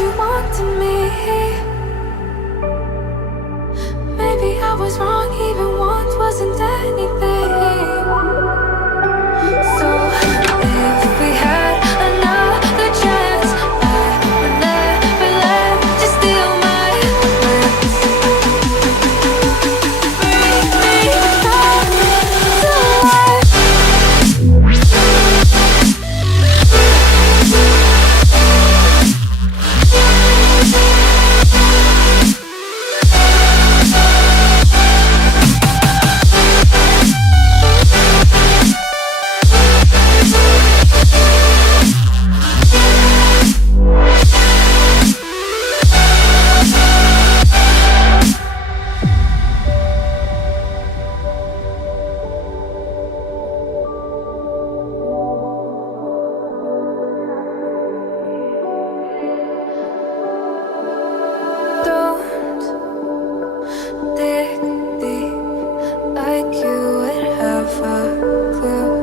you want to me. Maybe I was wrong, even once wasn't anything. So if we had another chance, I would never let you steal my glance. Bring me back to life. Don't dig deep like you would have a clue.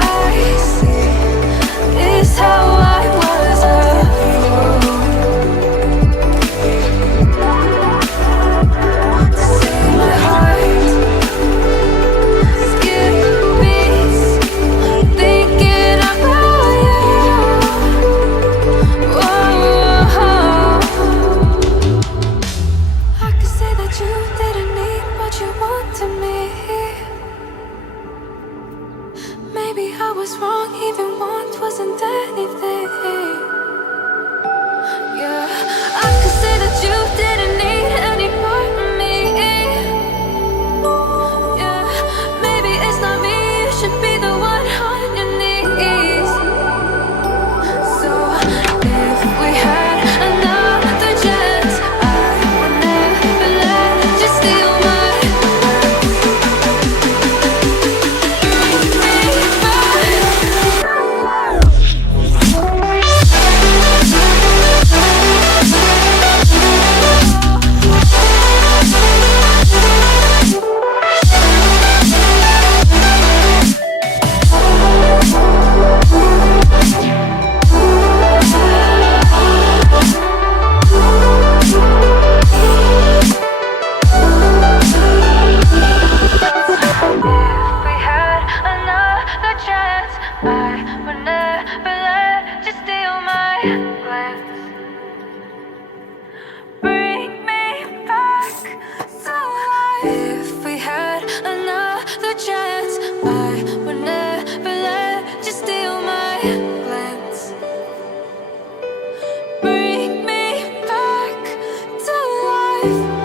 All I see is how I was a fool to see my heart skip beats thinking about you. Whoa. I could say that you didn't need what you want to me. Maybe I was wrong, even once wasn't anything. Yeah, I could say that you didn't need any part of me. Yeah, maybe it's not me, you should be the one on your knees. So if we had another chance, I would never let you steal my glance. Bring me back. If we had another chance, I would never let you steal my glance. Bring me back to life. If we had another chance, I would never let you steal my glance. Bring me back to life.